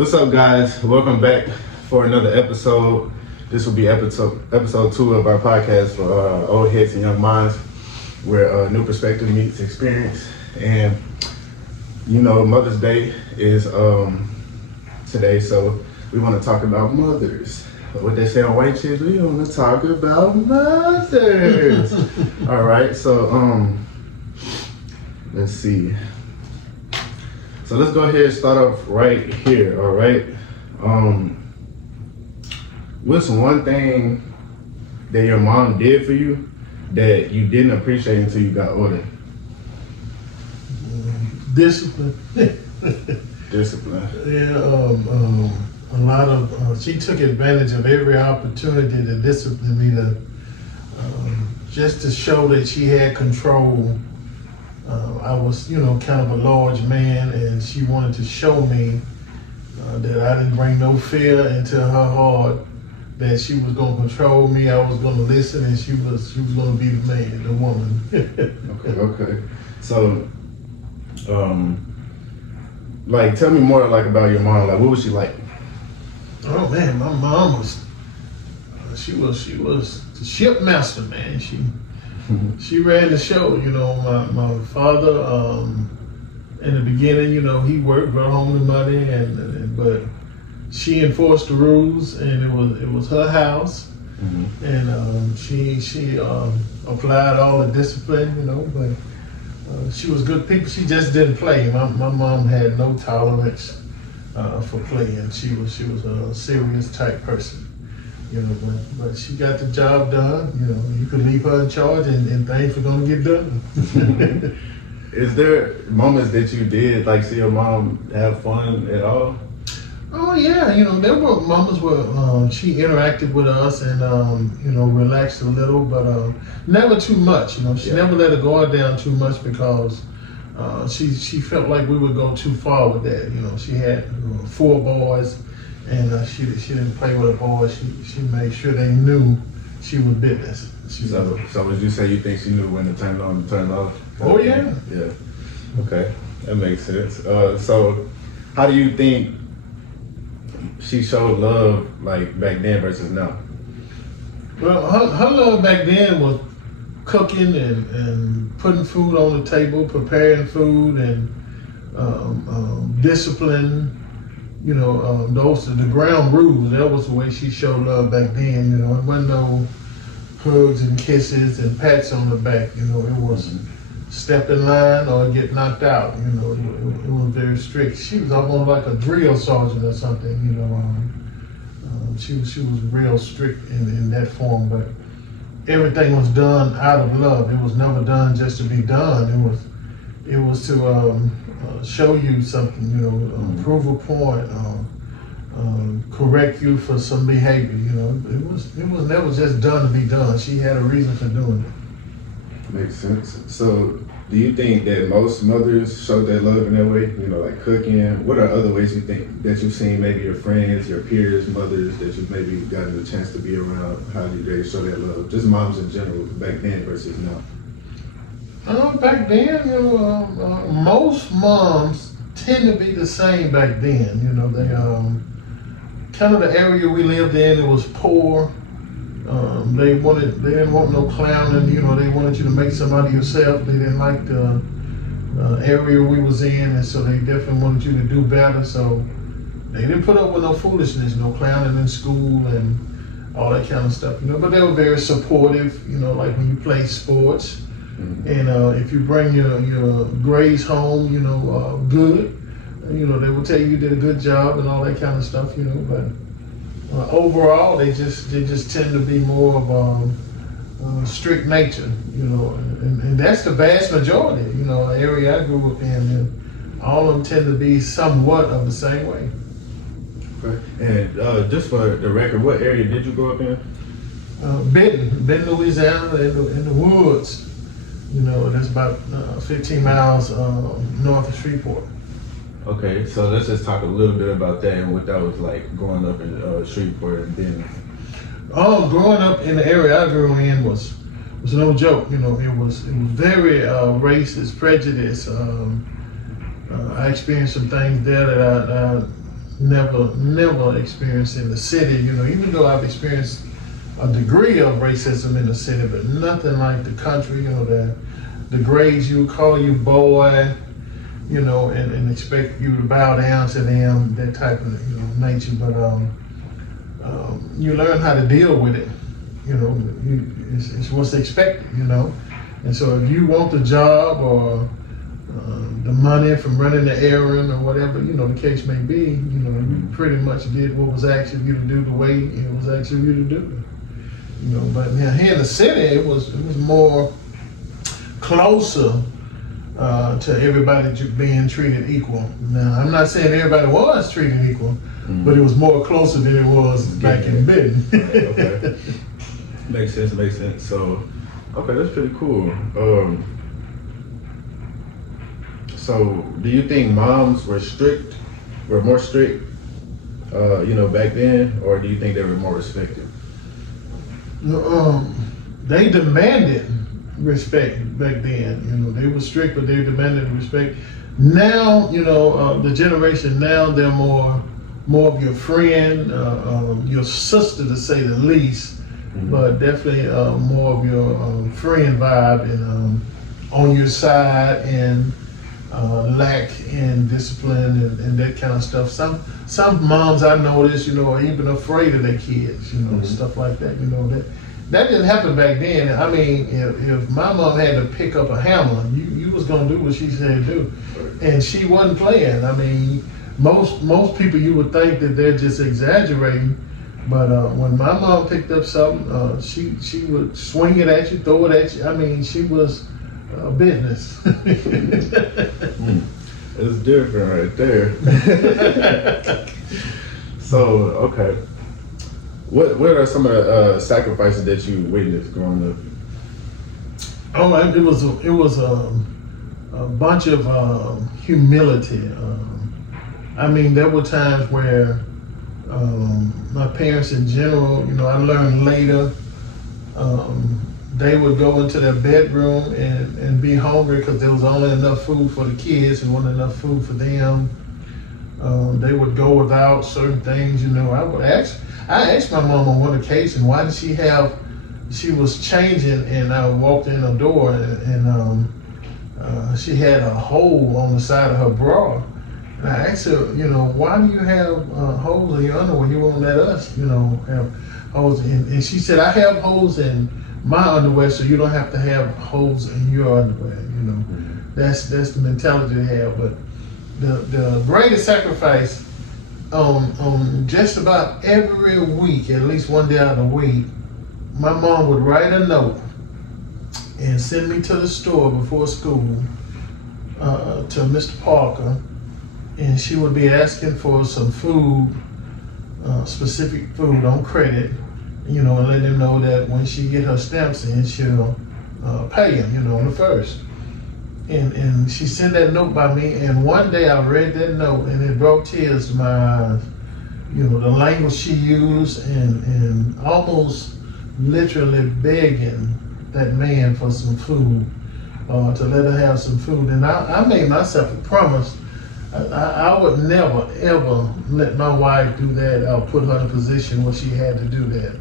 What's up, guys? Welcome back for another episode. This will be episode 2 of our podcast for old heads and young minds, where new perspective meets experience. And you know, Mother's Day is today, so we want to talk about mothers. What they say on White Chicks, we want to talk about mothers. All right, so let's see. So let's go ahead and start off right here, all right? What's one thing that your mom did for you that you didn't appreciate until you got older? Discipline. Discipline. Yeah, a lot of, she took advantage of every opportunity to discipline me just to show that she had control. I was, kind of a large man, and she wanted to show me that I didn't bring no fear into her heart, that she was going to control me, I was going to listen, and she was going to be the man, the woman. Okay. So, like, tell me more, like, about your mom. Like, what was she like? Oh man, my mom was, she was the ship master, man. She ran the show. My father, in the beginning, he worked, brought home the money, but she enforced the rules, and it was her house, and she applied all the discipline, but she was good people. She just didn't play. My mom had no tolerance for playing. She was a serious type person. But she got the job done. You could leave her in charge, and things were gonna get done. Is there moments that you did like see your mom have fun at all? Oh yeah, there were moments where she interacted with us and relaxed a little, but never too much. She never let her guard down too much because she felt like we would go too far with that. She had 4 boys. And she didn't play with the boys. She made sure they knew she was business. So would you say you think she knew when to turn on and turn off? Oh yeah. Yeah. Okay, that makes sense. So how do you think she showed love like back then versus now? Well, her love back then was cooking and putting food on the table, preparing food, and discipline. Those are the ground rules. That was the way she showed love back then. It wasn't no hugs and kisses and pats on the back. It was step in line or get knocked out. It was very strict. She was almost like a drill sergeant or something. She was real strict in that form. But everything was done out of love. It was never done just to be done. It was to show you something, prove a point, correct you for some behavior. It was never just done to be done. She had a reason for doing it. Makes sense. So, do you think that most mothers show their love in that way? Like cooking. What are other ways you think that you've seen maybe your friends, your peers, mothers that you've maybe gotten the chance to be around? How do they show their love? Just moms in general, back then versus now. Back then, most moms tend to be the same back then. They kind of the area we lived in, it was poor. They didn't want no clowning. They wanted you to make somebody yourself. They didn't like the area we was in, and so they definitely wanted you to do better. So they didn't put up with no foolishness, no clowning in school and all that kind of stuff. But they were very supportive. Like when you play sports. And if you bring your grades home, good, they will tell you did a good job and all that kind of stuff, But overall, they just tend to be more of a strict nature, and that's the vast majority. The area I grew up in, and all of them tend to be somewhat of the same way. Okay. And just for the record, what area did you grow up in? Benton, Louisiana, in the woods. That's about 15 miles north of Shreveport. Okay, so let's just talk a little bit about that and what that was like growing up in Shreveport and Benton. Growing up in the area I grew in was no joke. It was very racist, prejudice. I experienced some things there that never experienced in the city. You know, even though I've experienced a degree of racism in the city, but nothing like the country. You know, the grades you call you boy, you know, and expect you to bow down to them, that type of nature. But you learn how to deal with it. You know, it's what's expected. You know, and so if you want the job or the money from running the errand or whatever, you know, the case may be, you know, you pretty much did what was asked of you to do the way it was asked of you to do. You know, but now here in the city, it was more closer to everybody being treated equal. Now, I'm not saying everybody was treated equal, but it was more closer than it was back in Benton. Okay. Makes sense. So, okay, that's pretty cool. So, do you think moms were more strict, you know, back then, or do you think they were more respected? They demanded respect back then. You know, they were strict, but they demanded respect. Now, you know, the generation now, they're more of your friend, your sister, to say the least. But definitely more of your friend vibe and on your side and lack in discipline and that kind of stuff. Some moms I noticed, you know, are even afraid of their kids, you know, stuff like that. You know, that didn't happen back then. I mean, if my mom had to pick up a hammer, you was gonna do what she said do, and she wasn't playing. I mean, most people you would think that they're just exaggerating. But when my mom picked up something, she would swing it at you, throw it at you. I mean, she was business. It's different right there. So, okay. What are some of the sacrifices that you witnessed growing up? Oh, it was a bunch of humility. I mean, there were times where my parents in general, you know, I learned later, they would go into their bedroom and be hungry because there was only enough food for the kids and wasn't enough food for them. They would go without certain things, you know. I asked my mom on one occasion, why did she was changing and I walked in the door and she had a hole on the side of her bra. And I asked her, you know, why do you have holes in your underwear? You won't let us, you know, have holes in. And she said, I have holes in my underwear, so you don't have to have holes in your underwear. You know, that's the mentality they have. But the greatest sacrifice on just about every week, at least one day out of the week, my mom would write a note and send me to the store before school to Mr. Parker. And she would be asking for some food, specific food on credit, you know, and let them know that when she get her stamps in, she'll pay him, you know, on the first. And she sent that note by me, and one day I read that note, and it brought tears to my eyes. You know, the language she used, and almost literally begging that man for some food, to let her have some food. And I made myself a promise. I would never, ever let my wife do that or put her in a position where she had to do that.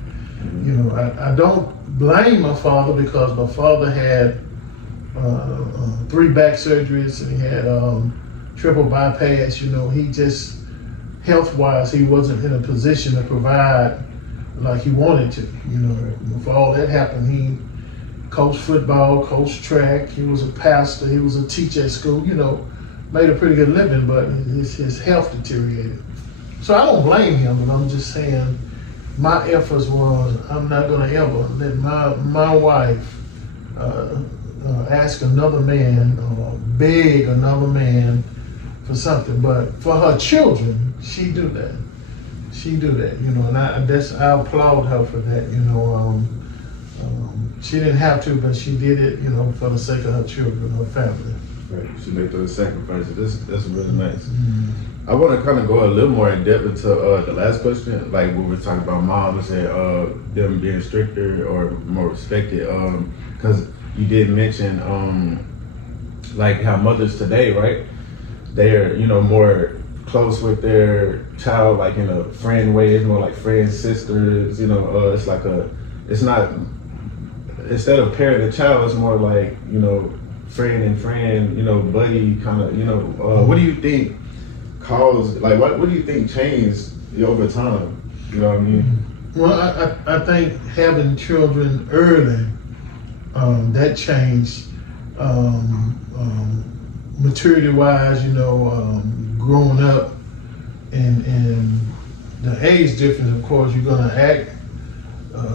You know, I don't blame my father, because my father had 3 back surgeries and he had triple bypass. You know, he just, health-wise, he wasn't in a position to provide like he wanted to. You know, before all that happened, he coached football, coached track, he was a pastor, he was a teacher at school, you know, made a pretty good living, but his health deteriorated. So I don't blame him, but I'm just saying my efforts was, I'm not gonna ever let my wife ask another man or beg another man for something. But for her children, she do that. She do that, you know, and I applaud her for that, you know. She didn't have to, but she did it, you know, for the sake of her children, her family. Right, she made those sacrifices. That's really nice. I want to kind of go a little more in depth into the last question, like when we were talking about moms and them being stricter or more respected. Because you did mention like how mothers today, right? They are, you know, more close with their child, like in a friend way. It's more like friends, sisters. It's like it's not, instead of parent and child, it's more like friend and friend. Buddy kind of. What do you think caused? Like, what do you think changed over time? You know what I mean? Well, I think having children early, that changed maturity-wise, growing up, and the age difference, of course, you're going to act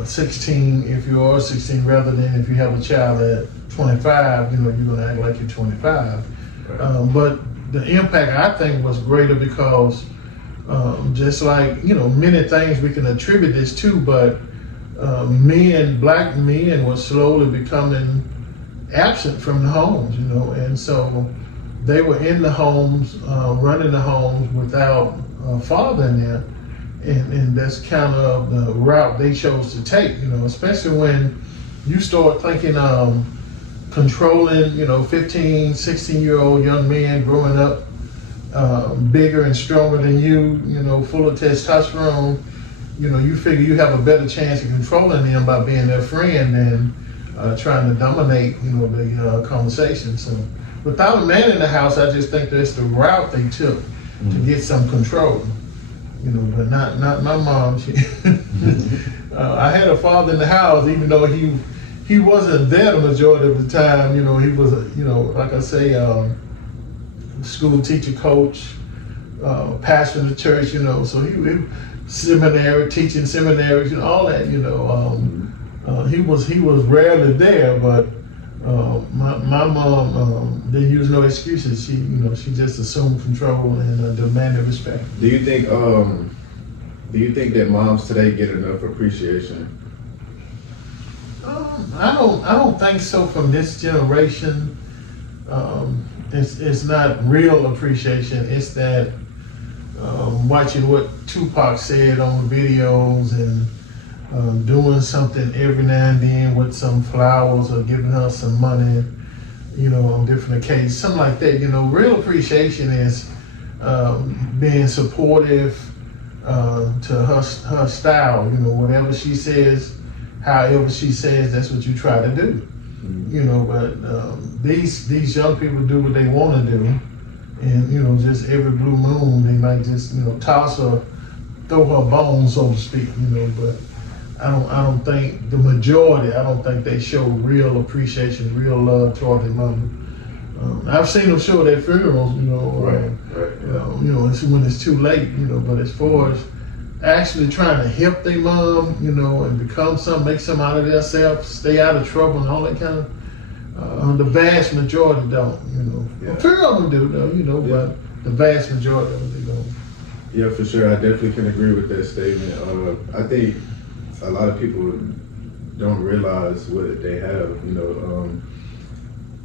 16 if you are 16 rather than if you have a child at 25, you're going to act like you're 25. Right. But the impact, I think, was greater because just like, many things we can attribute this to, but black men were slowly becoming absent from the homes, and so they were in the homes, running the homes without a father in there, and that's kind of the route they chose to take, especially when you start thinking controlling, 15, 16-year-old young men growing up bigger and stronger than you, full of testosterone. You figure you have a better chance of controlling them by being their friend than trying to dominate, the conversation. So without a man in the house, I just think that's the route they took to get some control. But not my mom. I had a father in the house, even though he wasn't there the majority of the time. He was like I say, school teacher, coach, pastor in the church. So he seminary, teaching seminaries, all that. He was rarely there, but my mom didn't use no excuses. She just assumed control and demanded respect. Do you think that moms today get enough appreciation? I don't think so. From this generation, it's not real appreciation. It's that watching what Tupac said on the videos and doing something every now and then with some flowers or giving her some money, on different occasions, something like that. Real appreciation is being supportive to her style. Whatever she says, however she says, that's what you try to do. But these young people do what they want to do, and just every blue moon they might just toss her, throw her bones, so to speak. But I don't think the majority. I don't think they show real appreciation, real love toward their mother. I've seen them show their funerals, Right. It's when it's too late, But as far as actually trying to help their mom, and become something, make something out of themselves, stay out of trouble and all that kind of, the vast majority don't, Yeah. A few of them do though, but the vast majority of them, they don't. Yeah, for sure. I definitely can agree with that statement. I think a lot of people don't realize what they have,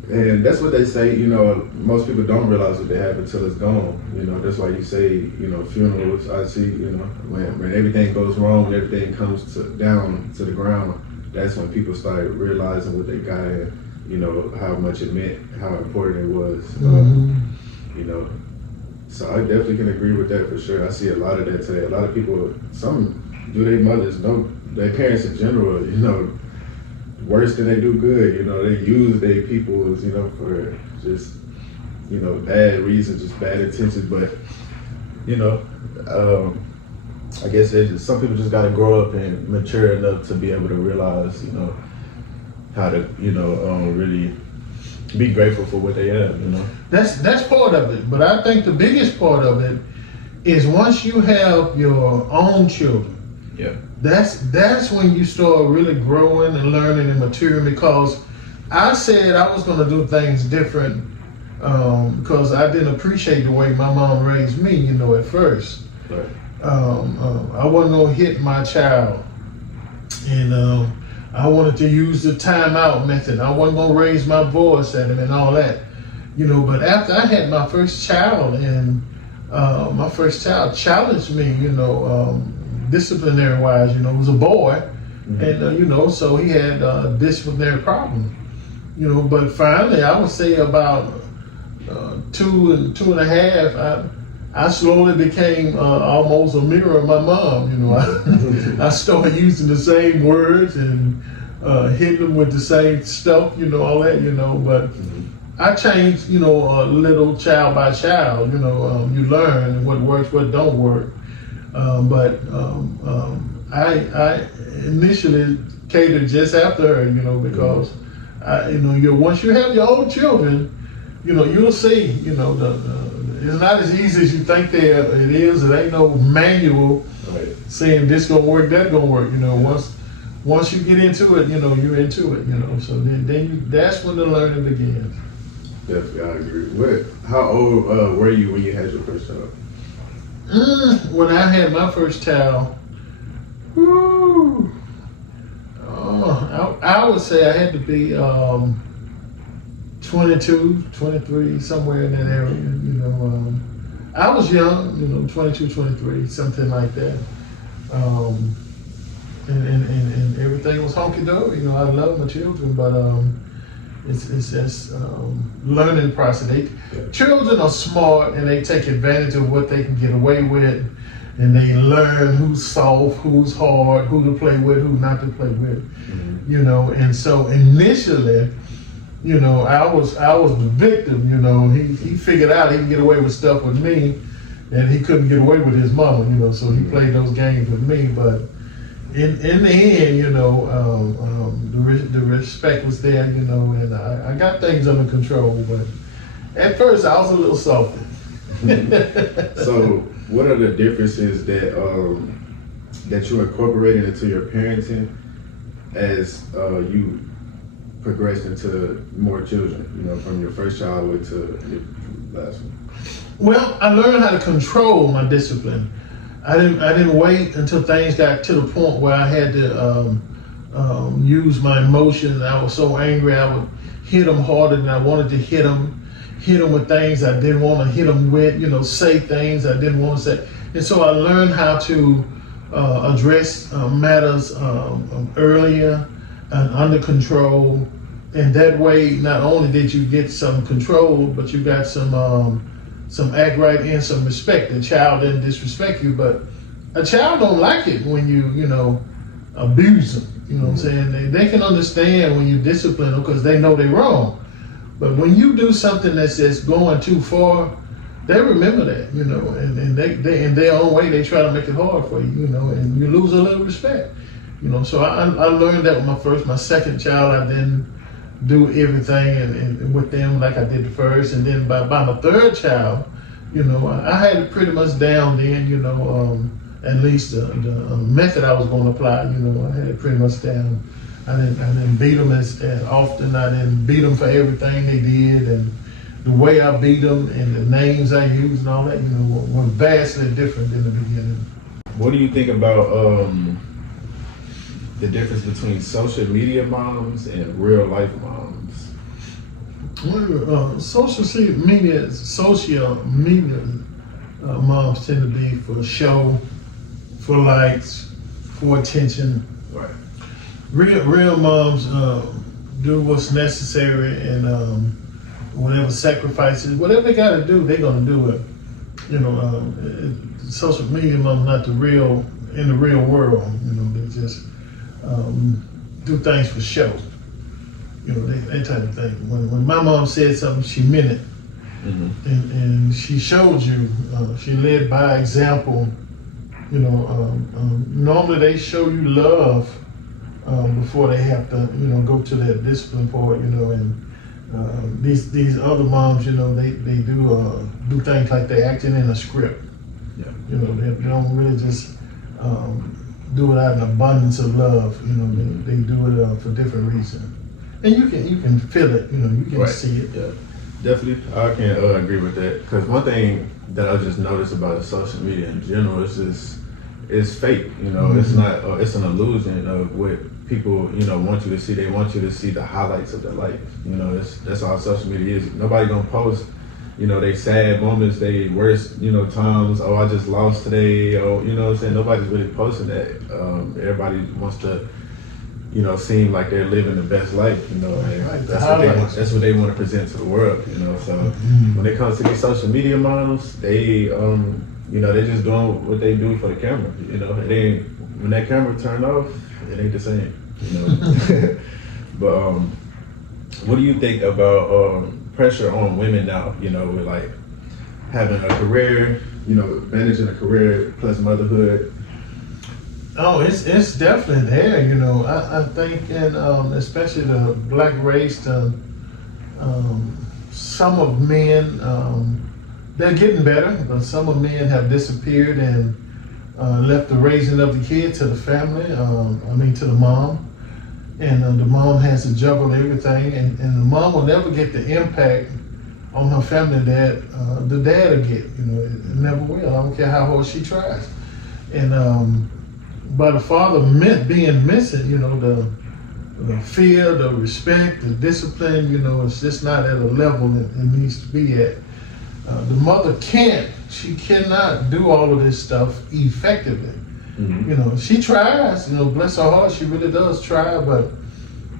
and that's what they say, most people don't realize what they have until it's gone. That's why you say, funerals, I see, when everything goes wrong, when everything comes down to the ground, that's when people start realizing what they got and, how much it meant, how important it was. So I definitely can agree with that for sure. I see a lot of that today. A lot of people, some do their mothers, no, their parents in general, worse than they do good. They use their peoples, for just, bad reasons, just bad intentions. But, I guess some people just got to grow up and mature enough to be able to realize, how to, really be grateful for what they have, That's part of it, but I think the biggest part of it is once you have your own children. Yeah. That's when you start really growing and learning and maturing, because I said I was going to do things different because I didn't appreciate the way my mom raised me, at first. Right. I wasn't going to hit my child, and I wanted to use the timeout method. I wasn't going to raise my voice at him and all that, but after I had my first child, and my first child challenged me, disciplinary wise, it was a boy, and so he had a disciplinary problem, but finally I would say about 2 and a half, I slowly became almost a mirror of my mom. You know, I started using the same words and hitting them with the same stuff. You know, all that. You know, but I changed. You know, a little child by child. You know, you learn what works, what don't work. I initially catered just after her. You know, because once you have your own children, you know, you'll see. You know, it's not as easy as you think it is. It ain't no manual saying this gonna work, that gonna work. You know, once you get into it, you know, you're into it. You know, so that's when the learning begins. Definitely, I agree. How old were you when you had your first child? When I had my first child, I would say I had to be 22, 23, somewhere in that area. You know, I was young, you know, 22, 23, something like that. And everything was honky-dory. You know, I love my children, but it's just learning process. Children are smart and they take advantage of what they can get away with, and they learn who's soft, who's hard, who to play with, who not to play with. Mm-hmm. You know, and so initially, you know, I was the victim. You know, he figured out he could get away with stuff with me, and he couldn't get away with his mama. You know, so he played those games with me. But in the end, you know, the respect was there. You know, and I got things under control. But at first, I was a little salty. So, what are the differences that you incorporated into your parenting as you progressed into more children, you know, from your first child to your last one? Well, I learned how to control my discipline. I didn't wait until things got to the point where I had to use my emotions. I was so angry, I would hit them harder than I wanted to hit them with things I didn't want to hit them with, you know, say things I didn't want to say. And so I learned how to address matters earlier and under control. And that way, not only did you get some control, but you got some act right and some respect. The child didn't disrespect you, but a child don't like it when you know, abuse them. You know what I'm saying? They can understand when you discipline them because they know they're wrong. But when you do something that's just going too far, they remember that, you know, and they in their own way, they try to make it hard for you, you know, and you lose a little respect, you know. So I learned that with my second child. I didn't do everything and with them like I did the first. And then by my third child, you know, I had it pretty much down then, you know, at least the method I was going to apply, you know, I had it pretty much down. I didn't beat them as often. I didn't beat them for everything they did, and the way I beat them and the names I used and all that, you know, were vastly different in the beginning. What do you think about the difference between social media moms and real life moms? Well, social media moms tend to be for show, for likes, for attention. Right. Real moms do what's necessary and whatever sacrifices, whatever they got to do, they're gonna do it. You know, social media moms not in the real world. You know, they just do things for show. You know, that type of thing. When my mom said something, she meant it, and she showed you. She led by example. You know, normally they show you love before they have to, you know, go to that discipline part, you know, and these other moms, you know, they do things like they're acting in a script. Yeah. You know, they don't really just do it out of an abundance of love. You know, they do it for different reasons, and you can feel it. You know, you can see it. Yeah, definitely, I can agree with that. Because one thing that I just noticed about social media in general is just it's fake. You know, it's not. It's an illusion of what people, you know, want you to see. They want you to see the highlights of their life. You know, that's all social media is. Nobody gonna post, you know, they sad moments, they worst, you know, times. Oh, I just lost today. Oh, you know what I'm saying? Nobody's really posting that. Everybody wants to seem like they're living the best life, and Right, that's what they want to present to the world, So when it comes to these social media models, they, they're just doing what they do for the camera, It ain't, when that camera turned off, it ain't the same, But what do you think about pressure on women now, with like having a career, managing a career plus motherhood? Oh, it's definitely there. I think, and especially the black race, some of men they're getting better, but some of men have disappeared and left the raising of the kid to the family. To the mom, and the mom has to juggle everything, and the mom will never get the impact on her family that the dad will get. It never will. I don't care how hard she tries, and. By the father being missing, the fear, the respect, the discipline, it's just not at a level it needs to be at. The mother she cannot do all of this stuff effectively. Mm-hmm. She tries, bless her heart, she really does try, but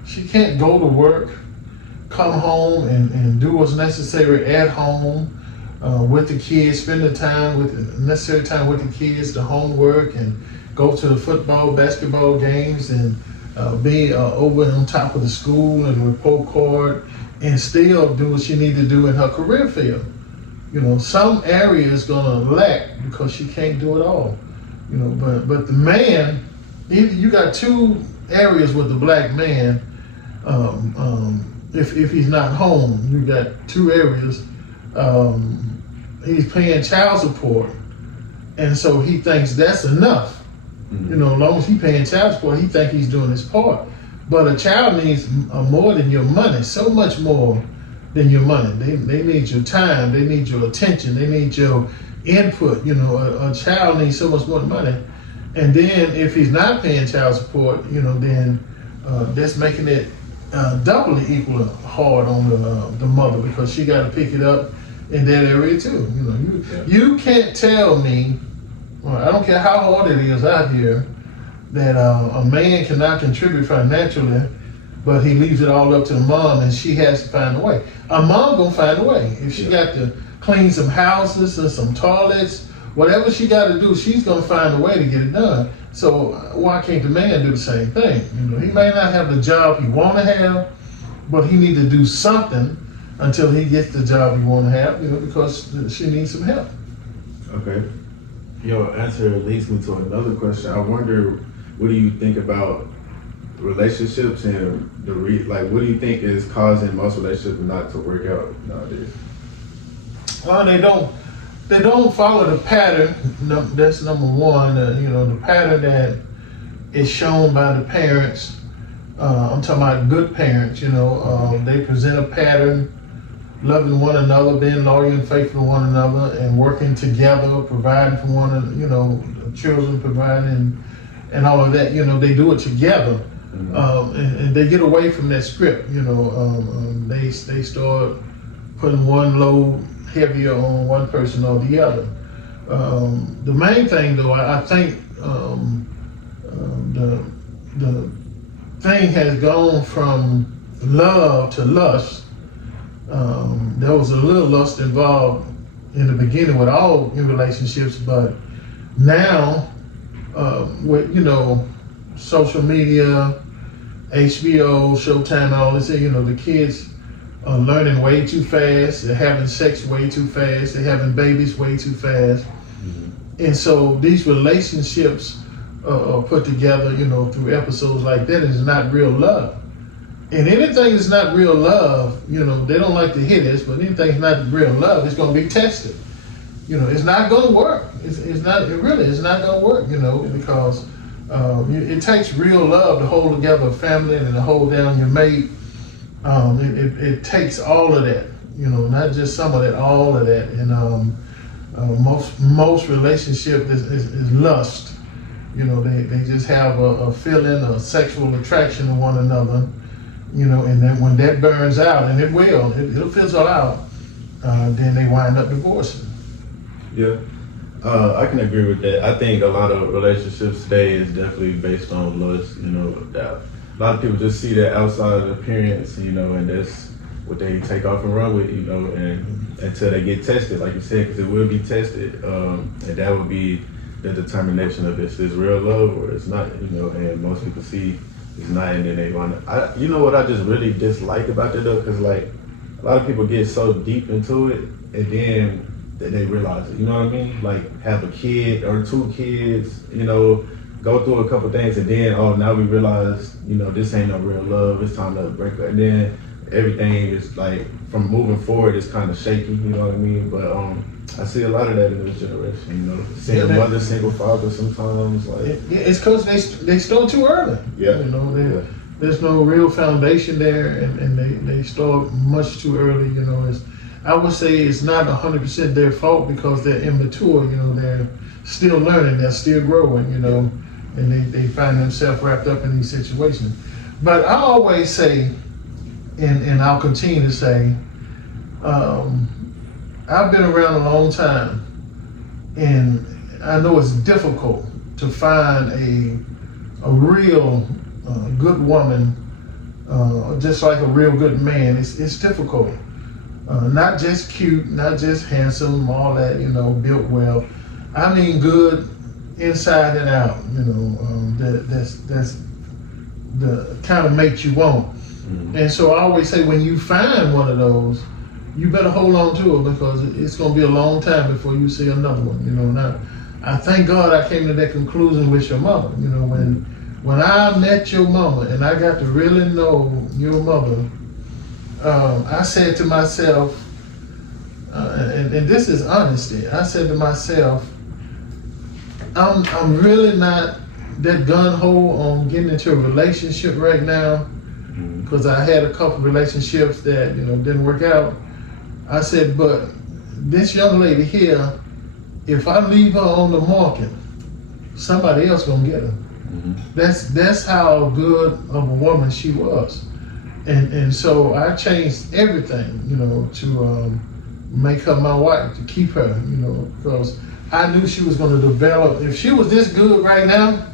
she can't go to work, come home and do what's necessary at home with the kids, spend the time necessary time with the kids, the homework, and go to the football, basketball games, and be over on top of the school and report card, and still do what she need to do in her career field. Some areas gonna lack because she can't do it all. But the man, you got two areas with the black man. If he's not home, you got two areas. He's paying child support, and so he thinks that's enough. Mm-hmm. As long as he's paying child support, he thinks he's doing his part. But a child needs more than your money, so much more than your money. They need your time, they need your attention, they need your input. A child needs so much more than money. And then if he's not paying child support, then that's making it doubly equal hard on the mother, because she got to pick it up in that area too. You can't tell me, I don't care how hard it is out here, that a man cannot contribute financially, but he leaves it all up to the mom, and she has to find a way. A mom gonna find a way. If she got to clean some houses or some toilets, whatever she got to do, she's gonna find a way to get it done. So why can't the man do the same thing? He may not have the job he want to have, but he need to do something until he gets the job he want to have. Because she needs some help. Okay. Your answer leads me to another question. I wonder, what do you think about relationships and what do you think is causing most relationships not to work out nowadays? Well, they don't follow the pattern. That's number one. The pattern that is shown by the parents. I'm talking about good parents. They present a pattern, loving one another, being loyal and faithful to one another, and working together, providing for one another, children providing, and all of that. They do it together. Mm-hmm. And they get away from that script. They start putting one load heavier on one person or the other. The main thing, though, I think the thing has gone from love to lust. There was a little lust involved in the beginning with all relationships, but now with social media, HBO, Showtime, all this, the kids are learning way too fast. They're having sex way too fast. They're having babies way too fast. Mm-hmm. And so these relationships are put together, through episodes like that. It's not real love. And anything that's not real love, they don't like to hear this, but anything that's not real love, it's going to be tested. It's not going to work. It's not going to work, because it takes real love to hold together a family and to hold down your mate. It takes all of that, not just some of that, all of that. And most relationship is lust. They just have a feeling of sexual attraction to one another, and then when that burns out, and it'll fizzle out, then they wind up divorcing. Yeah. I can agree with that. I think a lot of relationships today is definitely based on lust. That a lot of people just see that outside appearance, you know, and that's what they take off and run with, you know, and until they get tested, like you said, because it will be tested, and that would be the determination of if it's real love or it's not, you know, and most people see it's not, and then they want to, you know what I just really dislike about that though, because like, a lot of people get so deep into it, and then they realize it, you know what I mean? Like, have a kid or 2 kids, you know, go through a couple things, and then, oh, now we realize, you know, this ain't no real love, it's time to break up, and then everything is like, from moving forward, it's kind of shaky, you know what I mean? But I see a lot of that in this generation, you know, single mother, single father sometimes, like. Yeah, it's because they start too early. Yeah. You know, there's no real foundation there, and they start much too early, you know. I would say it's not 100% their fault because they're immature, you know, they're still learning, they're still growing, you know, and they find themselves wrapped up in these situations. But I always say, and I'll continue to say, I've been around a long time, and I know it's difficult to find a real good woman, just like a real good man. It's difficult. Not just cute, not just handsome, all that, you know, built well. I mean good inside and out, you know, that's the kind of mate you want. Mm-hmm. And so I always say, when you find one of those, you better hold on to it, because it's going to be a long time before you see another one, you know. Now, I thank God I came to that conclusion with your mother, you know, when I met your mama and I got to really know your mother, I said to myself, and this is honesty, I said to myself, I'm really not that gung-ho on getting into a relationship right now, because I had a couple relationships that, you know, didn't work out. I said, but this young lady here, if I leave her on the market, somebody else gonna get her. Mm-hmm. That's how good of a woman she was. And so I changed everything, you know, to make her my wife, to keep her, you know, because I knew she was going to develop. If she was this good right now,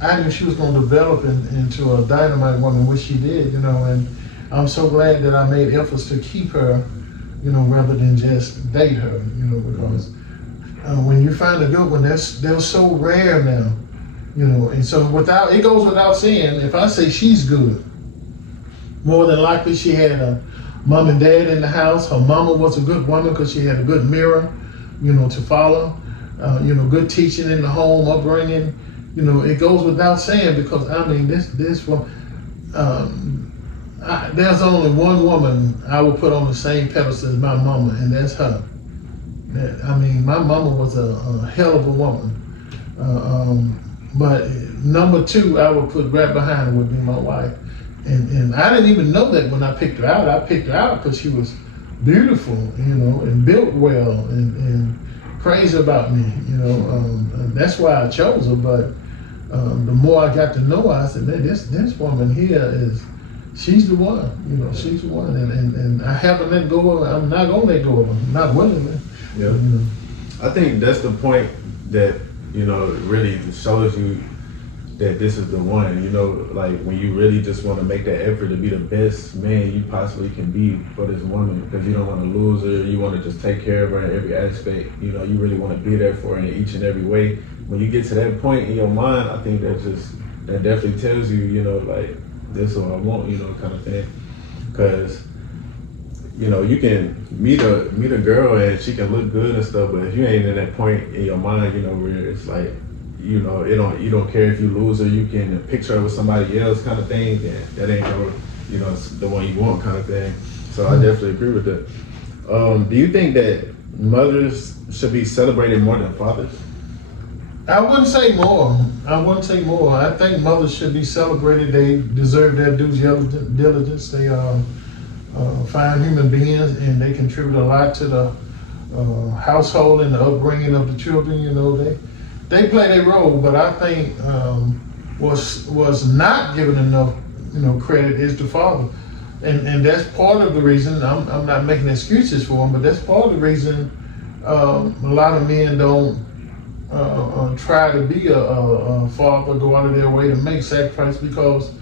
I knew she was going to develop into a dynamite woman, which she did, you know. And I'm so glad that I made efforts to keep her, you know, rather than just date her, you know, because when you find a good one, they're so rare now, you know. And so it goes without saying, if I say she's good, more than likely she had a mom and dad in the house. Her mama was a good woman because she had a good mirror, you know, to follow. You know, good teaching in the home, upbringing. You know, it goes without saying, because I mean, this woman. There's only one woman I would put on the same pedestal as my mama, and that's her. I mean, my mama was a hell of a woman. But number 2 I would put right behind her would be my wife. And I didn't even know that when I picked her out. I picked her out because she was beautiful, you know, and built well, and crazy about me, you know. And that's why I chose her. But the more I got to know her, I said, man, this woman here she's the one, you know, she's the one. And I haven't let go of her. I'm not going to let go of her, not willingly. Yeah. You know. I think that's the point that, you know, really shows you that this is the one, you know, like when you really just want to make that effort to be the best man you possibly can be for this woman, because you don't want to lose her, you want to just take care of her in every aspect, you know, you really want to be there for her in each and every way. When you get to that point in your mind, I think that definitely tells you, you know, like, this is what I want, you know, kind of thing. Because, you know, you can meet a girl and she can look good and stuff, but if you ain't in that point in your mind, you know, where it's like, you know, you don't care if you lose her, you can picture her with somebody else kind of thing, then that ain't her, you know, the one you want kind of thing. So I definitely agree with that. Do you think that mothers should be celebrated more than fathers? I wouldn't say more. I think mothers should be celebrated. They deserve their due diligence. They are fine human beings, and they contribute a lot to the household and the upbringing of the children. You know, they play their role, but I think was not given enough, you know, credit is the father, and that's part of the reason. I'm not making excuses for him, but that's part of the reason a lot of men don't try to be a father, go out of their way to make sacrifice, because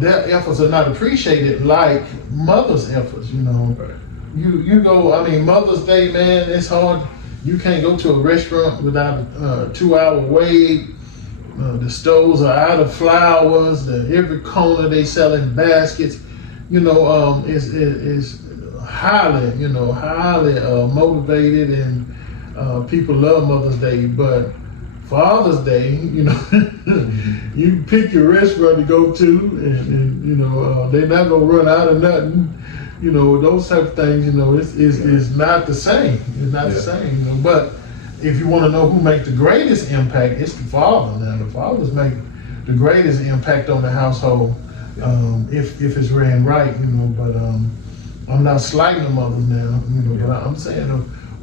their efforts are not appreciated like mother's efforts. You know, Right. you go. I mean, Mother's Day, man, it's hard. You can't go to a restaurant without a 2-hour wait. The stores are out of flowers. Every corner they selling baskets. You know, is highly, highly motivated, and people love Mother's Day. But Father's Day, you pick your restaurant to go to, and they're not gonna run out of nothing. Those type of things. It's not the same. It's not the same. But if you want to know who make the greatest impact, it's the father. Now the fathers make the greatest impact on the household if it's ran right. But I'm not slighting the mothers now. But I'm saying,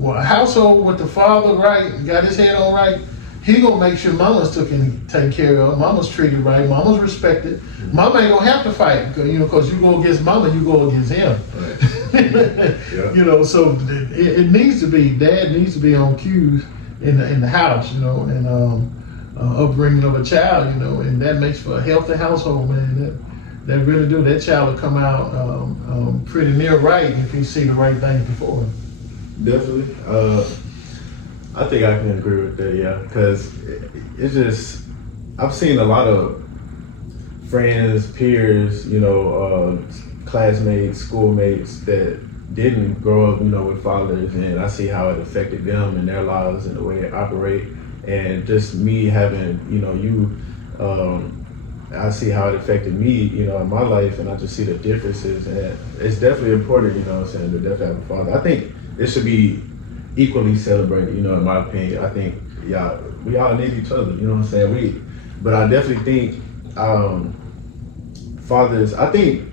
a household with the father right, got his head on right, he gonna make sure mama's taken care of, mama's treated right, mama's respected. Mama ain't gonna have to fight, because you go against mama, you go against him. Right. So it needs to be, dad needs to be on cues in the house, and upbringing of a child, and that makes for a healthy household, man. That really do. That child will come out pretty near right if he see the right things before him. Definitely. I think I can agree with that, yeah, because it's just, I've seen a lot of friends, peers, classmates, schoolmates that didn't grow up, with fathers, and I see how it affected them and their lives and the way they operate. And just me having, I see how it affected me, in my life, and I just see the differences. And it's definitely important, to definitely have a father. I think it should be equally celebrated, in my opinion. I think, we all need each other, but I definitely think fathers, I think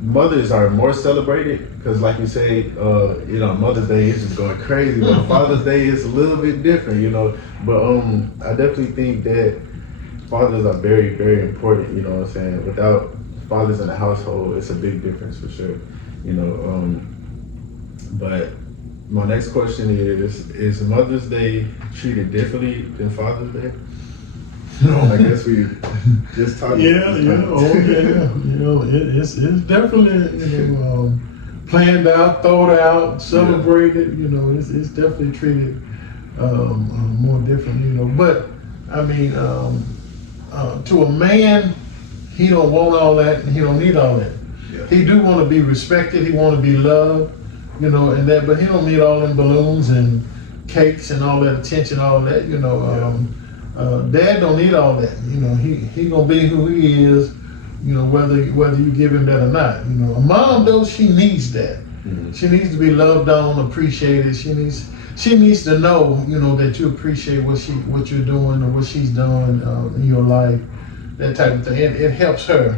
mothers are more celebrated, because like you say, Mother's Day is just going crazy, but Father's Day is a little bit different, but I definitely think that fathers are very, very important, without fathers in the household, it's a big difference for sure, but my next question is Mother's Day treated differently than Father's Day? I guess we just talked. It's definitely planned out, thought out, celebrated. It's definitely treated more different. But I mean, to a man, he don't want all that, and he don't need all that. Yeah. He do want to be respected. He want to be loved. And that, but he don't need all them balloons and cakes and all that attention, all that. Dad don't need all that. He gonna be who he is. Whether you give him that or not. A mom though, she needs that. Mm-hmm. She needs to be loved on, appreciated. She needs to know, that you appreciate what you're doing or what she's doing in your life. That type of thing. It helps her.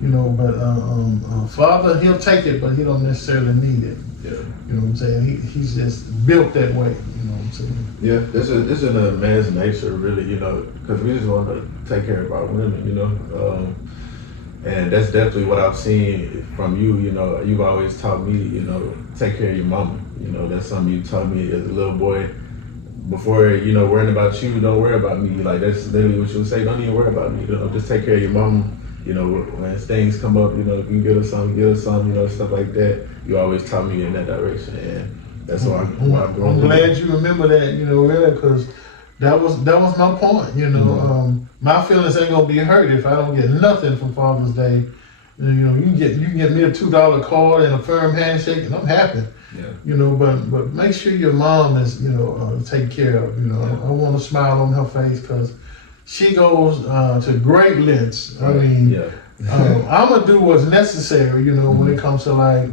But father, he'll take it, but he don't necessarily need it. Yeah. You know what I'm saying? He's just built that way. You know what I'm saying? Yeah, it's in a man's nature, really, because we just want to take care of our women, and that's definitely what I've seen from you. You've always taught me, take care of your mama. That's something you taught me as a little boy. Before, worrying about you, don't worry about me. Like, that's literally what you would say. Don't even worry about me. Just take care of your mama. When things come up, if you can get her some, stuff like that. You always taught me in that direction, and that's why I'm going. I'm glad you remember that, really, because that was my point. My feelings ain't gonna be hurt if I don't get nothing from Father's Day. You can get me a $2 card and a firm handshake, and I'm happy. Yeah. But make sure your mom is taken care of. I want a smile on her face because she goes to great lengths. I mean, I'm gonna do what's necessary. When it comes to like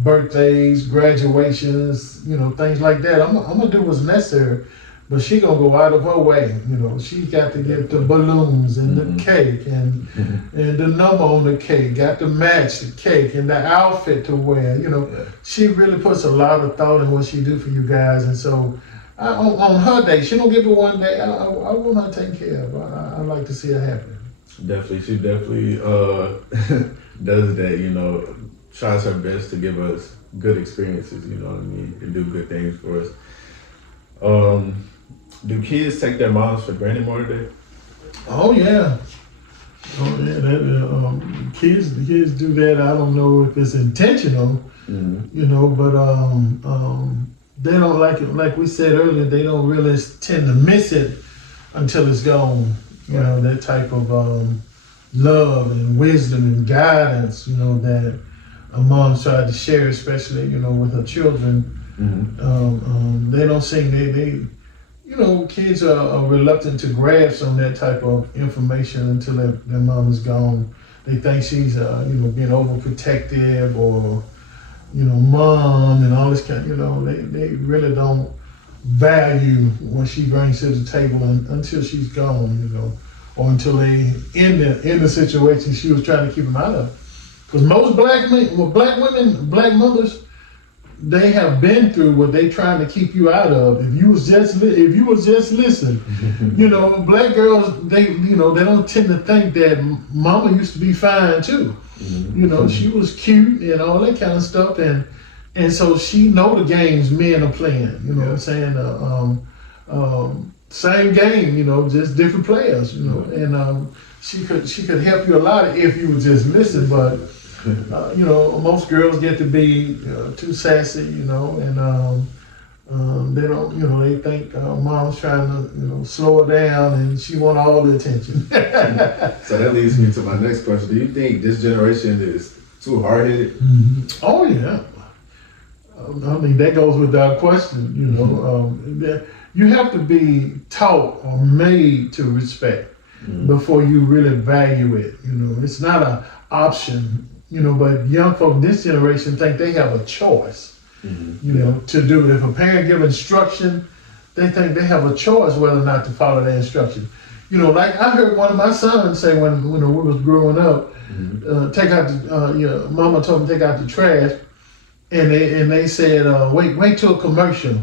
birthdays, graduations, things like that. I'm gonna do what's necessary. But she gonna go out of her way. She got to get the balloons and the cake and the number on the cake. Got to match the cake and the outfit to wear. She really puts a lot of thought in what she do for you guys. And so on her day, she don't give it one day. I want her taken care of. I like to see her happy. Definitely, she definitely does that. Tries her best to give us good experiences. And do good things for us. Do kids take their moms for granted more today? Oh yeah. Oh, yeah, that, the kids do that. I don't know if it's intentional, you know, but they don't like it. Like we said earlier, they don't really tend to miss it until it's gone. You know, that type of love and wisdom and guidance, you know, that a mom's tried to share, especially, you know, with her children. They don't seem, they you know, kids are reluctant to grasp on that type of information until their mom is gone. They think she's, you know, being overprotective or, you know, mom and all this kind. You know, they really don't value what she brings to the table until she's gone. You know, or until they in the situation she was trying to keep them out of. Because most black women, black mothers, they have been through what they trying to keep you out of. If you was just listening, you know, black girls, they don't tend to think that mama used to be fine too. You know, she was cute and all that kind of stuff, and so she know the games men are playing. You know what I'm saying? Same game, you know, just different players. You know, and she could help you a lot if you would just listen, but. You know, most girls get to be too sassy, you know, and they don't, you know, they think mom's trying to, you know, slow her down and she want all the attention. So that leads me to my next question. Do you think this generation is too hard-headed? Oh, yeah. I mean, that goes without question, you know. You have to be taught or made to respect before you really value it, you know. It's not an option. You know, but young folk in this generation think they have a choice, you know, to do it. If a parent give instruction, they think they have a choice whether or not to follow that instruction. You know, like I heard one of my sons say when we was growing up, take out the, mama told me to take out the trash, and they said, wait till a commercial,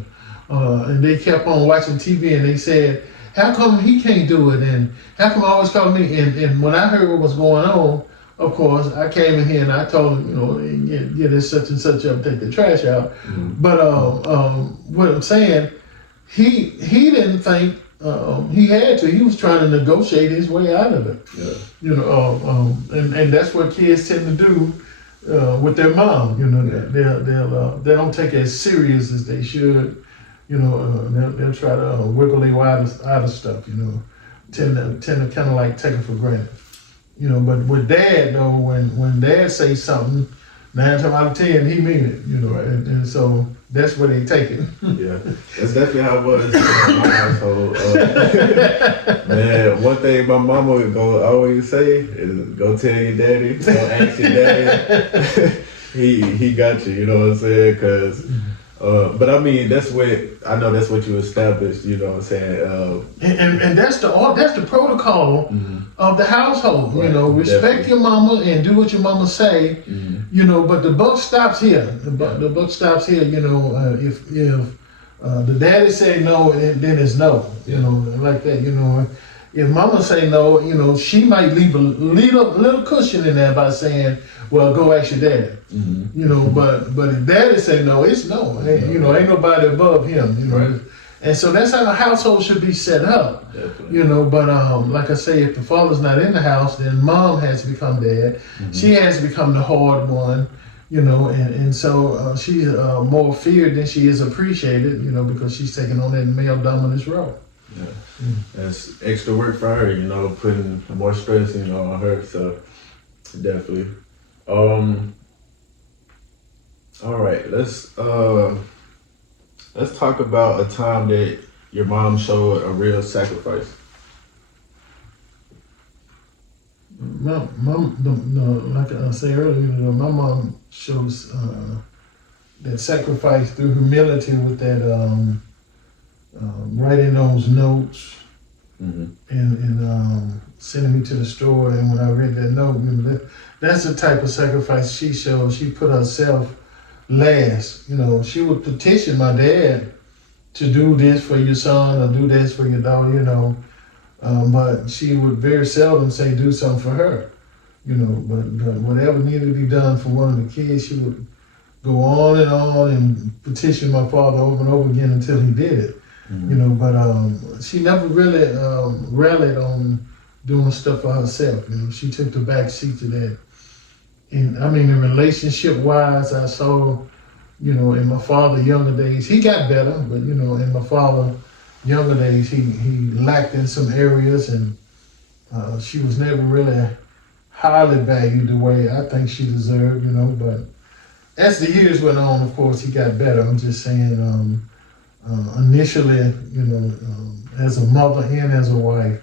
and they kept on watching TV, and they said, how come he can't do it, and how come I always call me? And when I heard what was going on, of course, I came in here and I told him, you know, get this such and such up, take the trash out. But what I'm saying, he didn't think he had to. He was trying to negotiate his way out of it. Yeah. You know, and that's what kids tend to do with their mom. You know, they don't take it as serious as they should. You know, they'll try to wiggle their way out of stuff. You know, tend to kind of like take it for granted. You know, but with dad though, when dad say something, 9 times out of 10 he mean it. You know, and so that's where they take it. Yeah, that's definitely how it was in my household. Man, one thing my mama would always say is, "Go tell your daddy, go ask your daddy. he got you." You know what I'm saying? Because. But I mean, that's what you established. You know what I'm saying? And that's the protocol of the household. Right. You know, respect your mama and do what your mama say. You know, but the buck stops here. The buck stops here. You know, if the daddy say no, then it's no. You know, like that. You know, if mama say no, you know, she might leave a little cushion in there by saying, well, go ask your daddy. You know, but if daddy say no, it's no. You know, ain't nobody above him. You know, right. And so that's how the household should be set up. Definitely. You know, but like I say, if the father's not in the house, then mom has to become dad. She has to become the hard one. You know, and so she's more feared than she is appreciated. You know, because she's taking on that male dominance role. Yeah, that's extra work for her. You know, putting more stress, you know, on her. So definitely. All right, let's talk about a time that your mom showed a real sacrifice. Like I said earlier, my mom shows that sacrifice through humility with that writing those notes and sending me to the store. And when I read that note, that's the type of sacrifice she showed. She put herself last. You know, she would petition my dad to do this for your son or do this for your daughter, you know. But she would very seldom say do something for her, you know. But whatever needed to be done for one of the kids, she would go on and petition my father over and over again until he did it. You know, but she never really rallied on doing stuff for herself. You know, she took the back seat to that. And I mean, in relationship wise, I saw, you know, in my father younger days, he got better, but you know, in my father younger days, he lacked in some areas, and she was never really highly valued the way I think she deserved, you know. But as the years went on, of course, he got better. I'm just saying, initially, you know, as a mother and as a wife,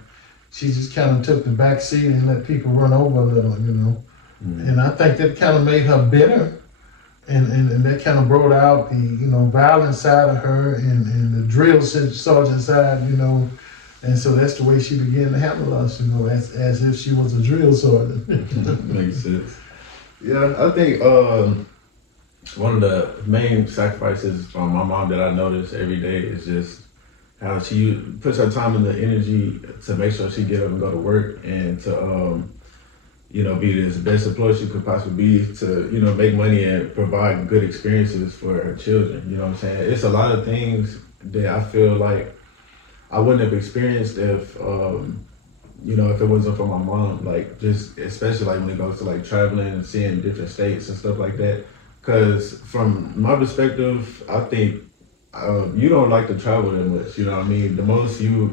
she just kind of took the back seat and let people run over a little, you know. Mm-hmm. And I think that kind of made her bitter, and that kind of brought out the, you know, violent side of her and the drill sergeant side, you know. And so that's the way she began to handle us, you know, as if she was a drill sergeant. Makes sense. Yeah, I think one of the main sacrifices from my mom that I notice every day is just how she puts her time and the energy to make sure she get up and go to work and to, you know, be the best employee she could possibly be, to, you know, make money and provide good experiences for her children. You know what I'm saying? It's a lot of things that I feel like I wouldn't have experienced if, you know, if it wasn't for my mom. Like, just especially like when it goes to like traveling and seeing different states and stuff like that. Because from my perspective, I think you don't like to travel that much. You know what I mean? The most you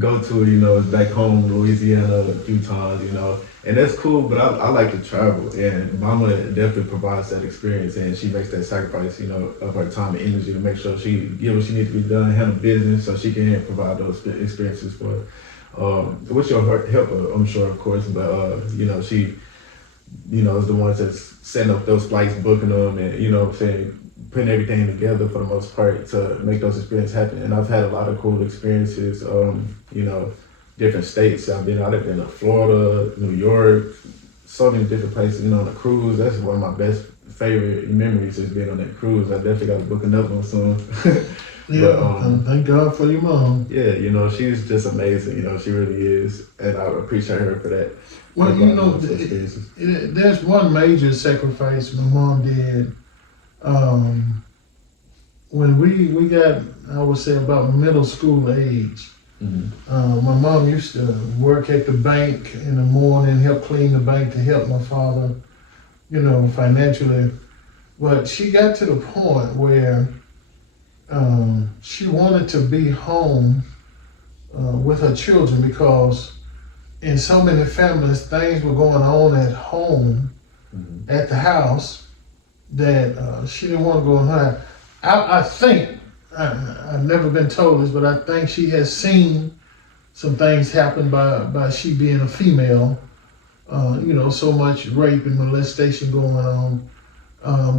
go to, you know, is back home, Louisiana, a few times, you know. And that's cool, but I like to travel, and Mama definitely provides that experience, and she makes that sacrifice, you know, of her time and energy to make sure she get what she needs to be done, handle business, so she can provide those experiences for, with your help, I'm sure, of course, but, you know, she, you know, is the ones that's setting up those flights, booking them, and, you know what I'm saying, putting everything together for the most part to make those experiences happen. And I've had a lot of cool experiences, you know, different states. I've been to Florida, New York, so many different places, you know, on a cruise. That's one of my best favorite memories is being on that cruise. I definitely got to book another one soon. Yeah, but, thank God for your mom. Yeah, you know, she's just amazing. You know, she really is. And I appreciate her for that. Well, you know, there's one major sacrifice my mom did. When we got, I would say, about middle school age, my mom used to work at the bank in the morning, help clean the bank to help my father, you know, financially. But she got to the point where she wanted to be home with her children, because in so many families, things were going on at home, at the house, that she didn't want to go in her. I think, I've never been told this, but I think she has seen some things happen by she being a female. You know, so much rape and molestation going on,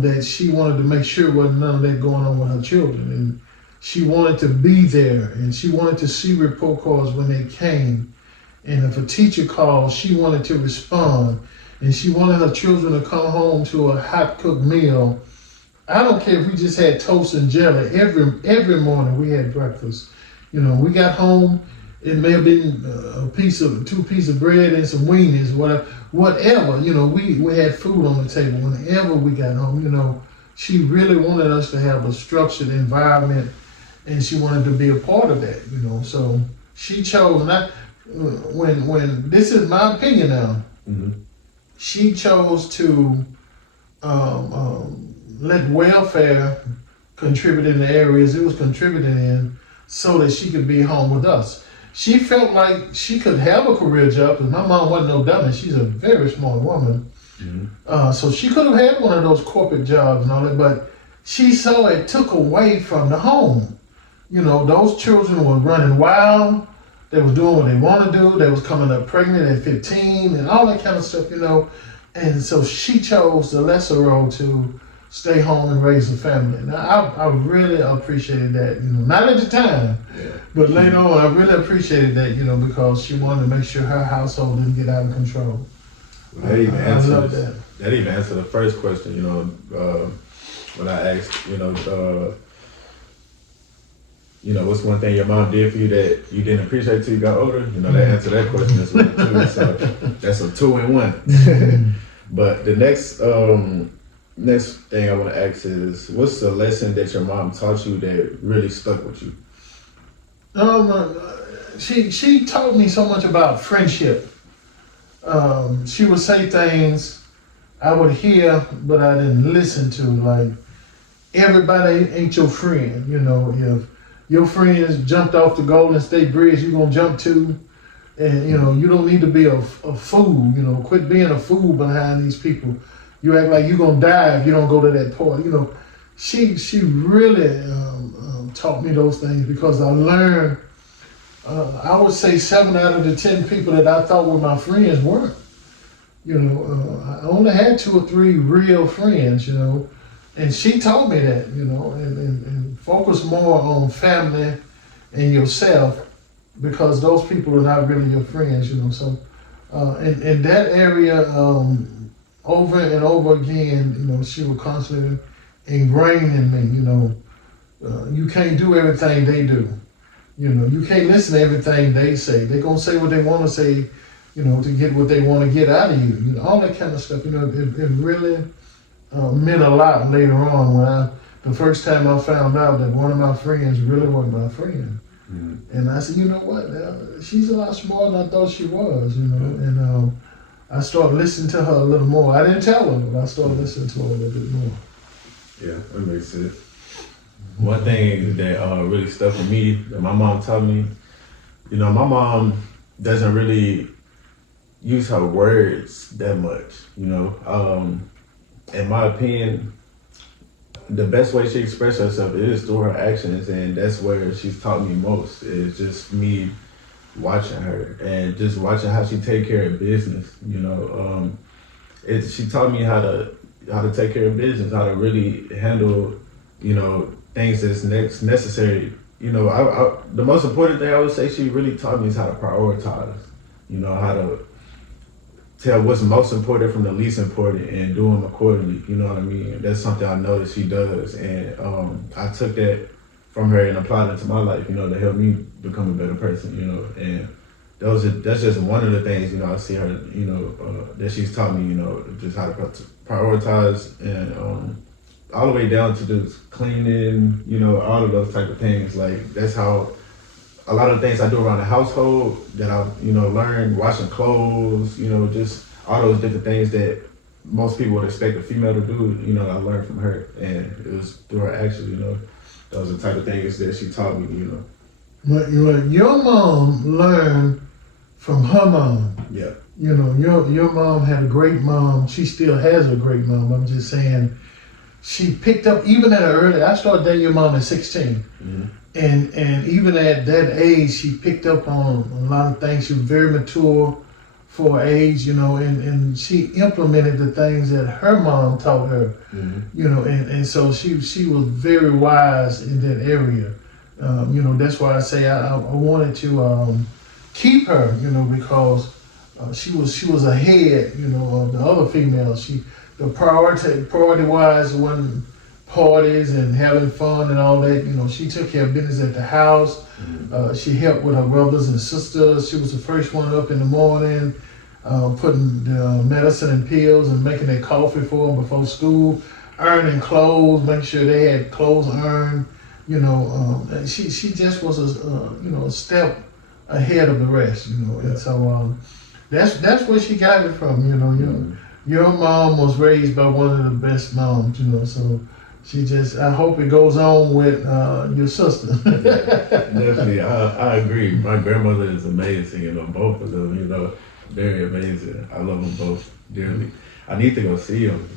that she wanted to make sure there wasn't none of that going on with her children. And she wanted to be there, and she wanted to see report cards when they came. And if a teacher called, she wanted to respond. And she wanted her children to come home to a hot cooked meal. I don't care if we just had toast and jelly. Every morning we had breakfast. You know, we got home, it may have been two pieces of bread and some weenies, whatever. You know, we had food on the table whenever we got home. You know, she really wanted us to have a structured environment, and she wanted to be a part of that. You know, so she chose. When this is my opinion now, she chose to let welfare contribute in the areas it was contributing in, so that she could be home with us. She felt like she could have a career job, because my mom wasn't no dummy. She's a very smart woman. So she could have had one of those corporate jobs and all that, but she saw it took away from the home. You know, those children were running wild. They was doing what they want to do. They was coming up pregnant at 15 and all that kind of stuff, you know. And so she chose the lesser road to stay home and raise a family. Now, I really appreciated that, you know, not at the time, but later on, I really appreciated that, you know, because she wanted to make sure her household didn't get out of control. Well, that even answered the first question, you know, when I asked, you know, what's one thing your mom did for you that you didn't appreciate till you got older? You know, that answered that question as well too. So that's a 2-in-1. But the next thing I want to ask is, what's the lesson that your mom taught you that really stuck with you? she taught me so much about friendship. She would say things I would hear, but I didn't listen to. Like, everybody ain't your friend. You know, if your friends jumped off the Golden State Bridge, you're gonna jump too. And you know, you don't need to be a fool. You know, quit being a fool behind these people. You act like you're gonna die if you don't go to that party. You know, she really taught me those things because I learned. I would say 7 out of the 10 people that I thought were my friends weren't. You know, I only had 2 or 3 real friends. You know, and she taught me that. You know, and focus more on family and yourself, because those people are not really your friends, you know. So, in that area, over and over again, you know, she was constantly ingrained in me, you know. You can't do everything they do. You know, you can't listen to everything they say. They're going to say what they want to say, you know, to get what they want to get out of you. You know, all that kind of stuff, you know, it really meant a lot later on when the first time I found out that one of my friends really wasn't my friend. Mm-hmm. And I said, you know what? She's a lot smarter than I thought she was, you know. And I started listening to her a little more. I didn't tell her, but I started listening to her a little bit more. Yeah, that makes sense. One thing that really stuck with me that my mom taught me, you know, my mom doesn't really use her words that much, you know. In my opinion, the best way she expresses herself is through her actions, and that's where she's taught me most. It's just me watching her and just watching how she take care of business. You know, she taught me how to take care of business, how to really handle, you know, things that's necessary. You know, the most important thing I would say she really taught me is how to prioritize. You know, how to tell what's most important from the least important and do them accordingly. You know what I mean? That's something I know that she does, and I took that from her and applied it to my life. You know, to help me become a better person. You know, and that's just one of the things. You know, I see her. You know, that she's taught me. You know, just how to prioritize, and all the way down to just cleaning. You know, all of those type of things. Like, that's how. A lot of the things I do around the household that I, you know, learned, washing clothes, you know, just all those different things that most people would expect a female to do, you know, I learned from her. And it was through her actions, you know. Those are the type of things that she taught me, you know. But your mom learned from her mom. Yeah. You know, your mom had a great mom. She still has a great mom. I'm just saying, she picked up, even at an early, I started dating your mom at 16. Mm-hmm. And even at that age, she picked up on a lot of things. She was very mature for her age, you know, and she implemented the things that her mom taught her, mm-hmm. you know, and so she was very wise in that area. You know, that's why I say I wanted to keep her, you know, because she was ahead, you know, of the other females. The priority wise wasn't parties and having fun and all that. You know, she took care of business at the house. Mm-hmm. She helped with her brothers and sisters. She was the first one up in the morning, putting the medicine and pills and making their coffee for them before school, ironing clothes, making sure they had clothes ironed. You know, she just was a step ahead of the rest. You know, yeah. And so that's where she got it from. You know, mm-hmm. Your mom was raised by one of the best moms. You know, so. I hope it goes on with your sister. Definitely, I agree. My grandmother is amazing, you know, both of them, you know, very amazing. I love them both dearly. I need to go see them.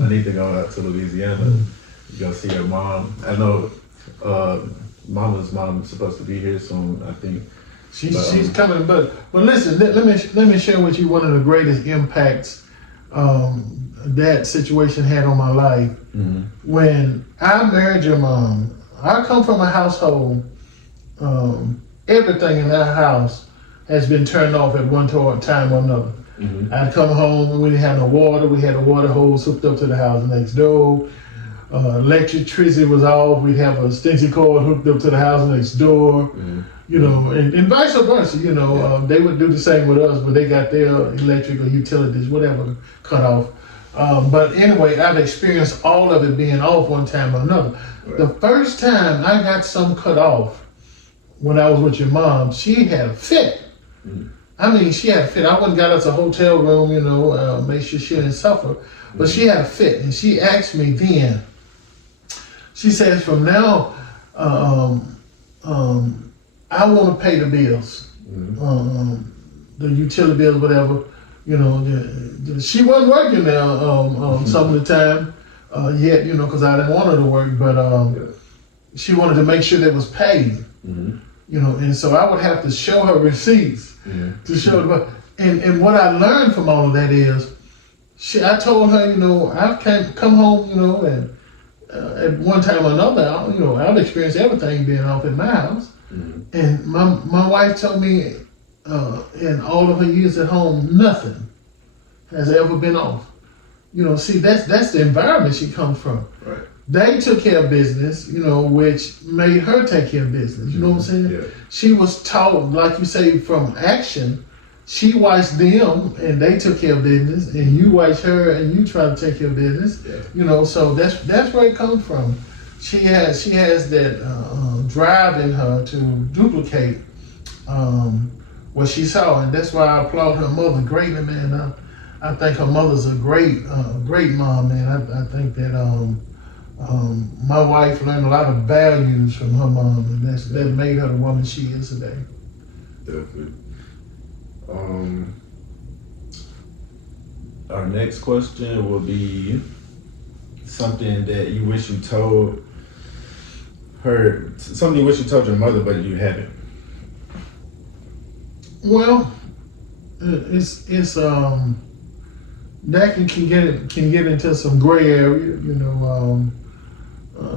I need to go out to Louisiana, go see her mom. I know Mama's mom is supposed to be here soon, I think. She's coming, but listen, let me share with you one of the greatest impacts that situation had on my life. Mm-hmm. When I married your mom, I come from a household, everything in that house has been turned off at one time or another. Mm-hmm. I'd come home and we didn't have no water. We had a water hose hooked up to the house next door. Electricity was off. We'd have a extension cord hooked up to the house next door. Mm-hmm. You know, and vice versa, you know, yeah. They would do the same with us, but they got their electric or utilities, whatever, cut off. But anyway, I've experienced all of it being off one time or another. Right. The first time I got some cut off when I was with your mom, she had a fit. I mean, she had a fit. I went and got us a hotel room, make sure she didn't suffer. But she had a fit, and she asked me then. She says, from now, I want to pay the bills, the utility bills, whatever. She wasn't working now some of the time yet, because I didn't want her to work, but she wanted to make sure that was paid, and so I would have to show her receipts to show her. And what I learned from all of that is, I told her, I've come home, and at one time or another, I've experienced everything being off in my house. And my wife told me in all of her years at home, nothing has ever been off. See, that's the environment she comes from. Right. They took care of business, which made her take care of business. You know what I'm saying? Yeah. She was taught, like you say, from action. She watched them and they took care of business, and you watch her and you try to take care of business. Yeah. So that's where it comes from. She has that drive in her to duplicate what she saw, and that's why I applaud her mother greatly, man. I think her mother's a great mom, man. I think that my wife learned a lot of values from her mom, and that made her the woman she is today. Definitely. Our next question will be something that you wish you told her, something you wish you told your mother, but you haven't. Well, it's that can get into some gray area,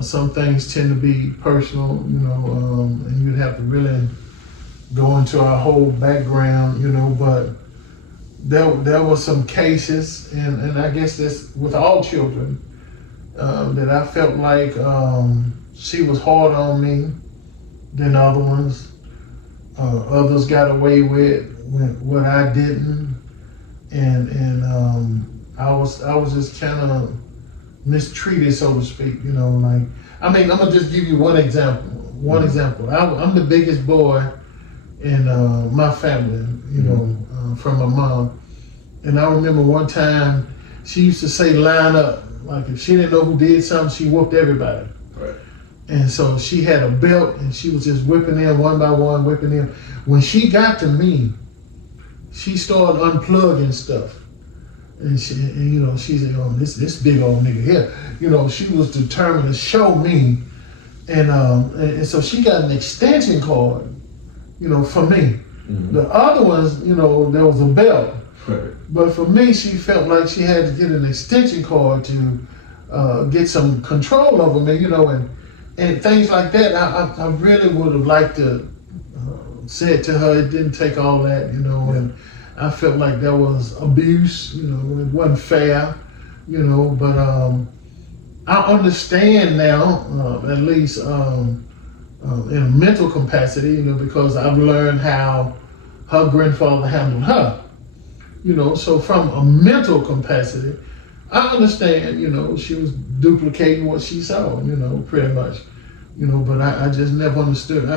some things tend to be personal, and you'd have to really go into our whole background, but there were some cases, and I guess this with all children, that I felt like she was hard on me than other ones. Others got away with what I didn't, and I was just kind of mistreated, so to speak. I'm gonna just give you one example. I'm the biggest boy in my family, from my mom. And I remember one time she used to say, line up. Like if she didn't know who did something, she whooped everybody. Right. And so she had a belt and she was just whipping them one by one, whipping them. When she got to me, she started unplugging stuff. And she said, oh, this big old nigga here. She was determined to show me. And so she got an extension cord, for me. Mm-hmm. The other ones, there was a belt. Right. But for me, she felt like she had to get an extension cord to get some control over me, and things like that. I really would have liked to say it to her. It didn't take all that, and I felt like that was abuse, it wasn't fair, but I understand now, at least in a mental capacity, because I've learned how her grandfather handled her. So from a mental capacity, I understand, she was duplicating what she saw, pretty much, but I just never understood.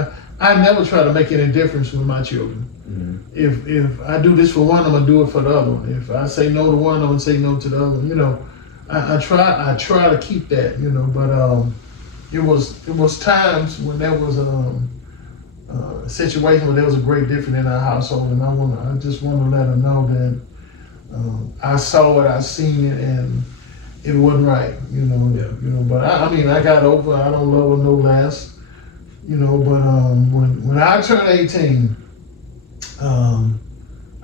I never try to make any difference with my children. Mm-hmm. If I do this for one, I'm gonna do it for the other one. If I say no to one, I'm gonna say no to the other one. I try to keep that, but it was times when there was a situation where there was a great difference in our household, and I just want to let her know that I saw it, I seen it, and it wasn't right, But I got over. I don't love her no less, But when I turned 18,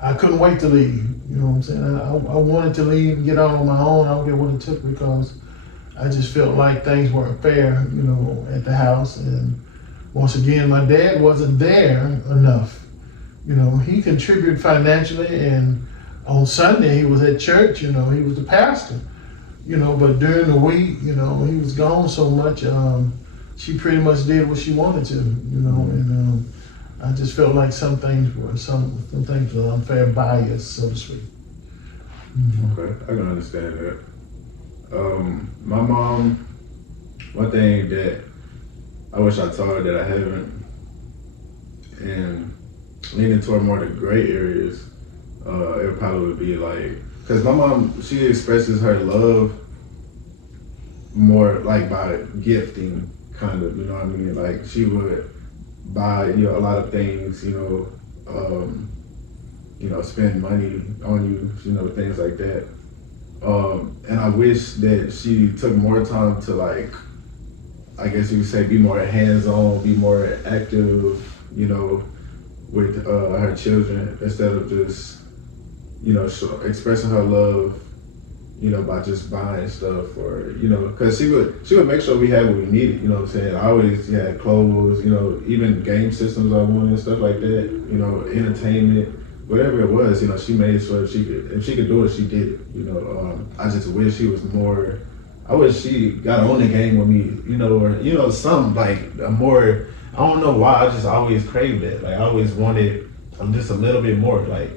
I couldn't wait to leave. You know what I'm saying? I wanted to leave and get out on my own. I don't care what it took, because I just felt like things weren't fair, at the house. And once again, my dad wasn't there enough. He contributed financially, and on Sunday he was at church. He was the pastor. But during the week, he was gone so much. She pretty much did what she wanted to, and I just felt like some things were unfair bias, so to speak. Mm-hmm. Okay, I can understand that. My mom, one thing that I wish I told her that I haven't and leaning toward more the gray areas, it probably would be like, because my mom, she expresses her love more like by gifting, kind of, you know what I mean? Like she would buy, you know, a lot of things, spend money on you, you know, things like that. And I wish that she took more time to, like, I guess you could say, be more hands-on, be more active, you know, with her children, instead of just, you know, expressing her love, you know, by just buying stuff, or, you know, because she would make sure we had what we needed, you know what I'm saying? I always had clothes, you know, even game systems I wanted and stuff like that, you know, entertainment, whatever it was, you know, she made sure if she could do it, she did it, you know. I just wish she was more, I wish she got on the game with me, you know, or, you know, some like a more, I don't know why, I just always craved it. Like I always wanted just a little bit more, like,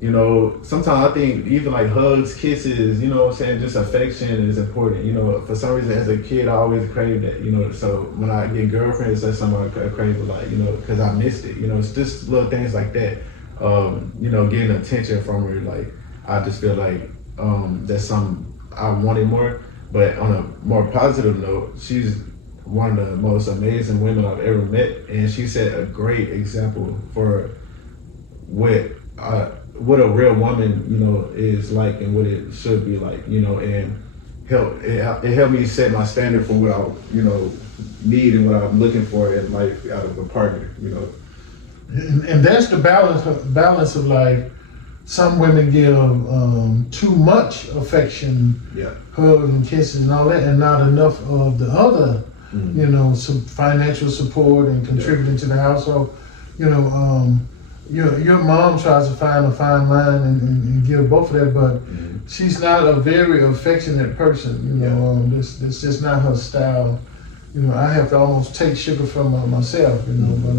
you know, sometimes I think even like hugs, kisses, you know what I'm saying, just affection is important. You know, for some reason as a kid, I always craved that, you know, so when I get girlfriends, that's something I crave a lot, you know, because I missed it, you know, it's just little things like that. You know, getting attention from her, like, I just feel like that's something I wanted more. But on a more positive note, she's one of the most amazing women I've ever met, and she set a great example for what a real woman, you know, is like and what it should be like, you know, and it helped me set my standard for what I, you know, need and what I'm looking for in life out of a partner, you know. And that's the balance of like, some women give too much affection, Yeah. hugs and kisses and all that, and not enough of the other, you know, some financial support and contributing to the household. You know, your mom tries to find a fine line and give both of that, but she's not a very affectionate person. You know, this just not her style. You know, I have to almost take sugar from her myself. You know, but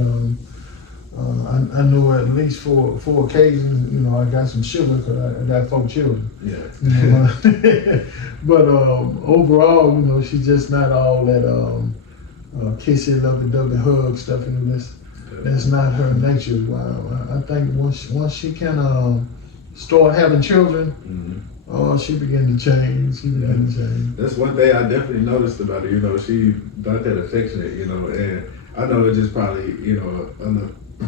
I know at least four occasions, you know, I got some sugar because I got 4 children. Yeah. You know, but overall, you know, she's just not all that kissy, lovey-dovey hug stuff. You know, that's not her nature. Wow. I think once she can start having children, she began to change. That's one thing I definitely noticed about her. You know, she not that affectionate. You know, and I know it just probably, you know,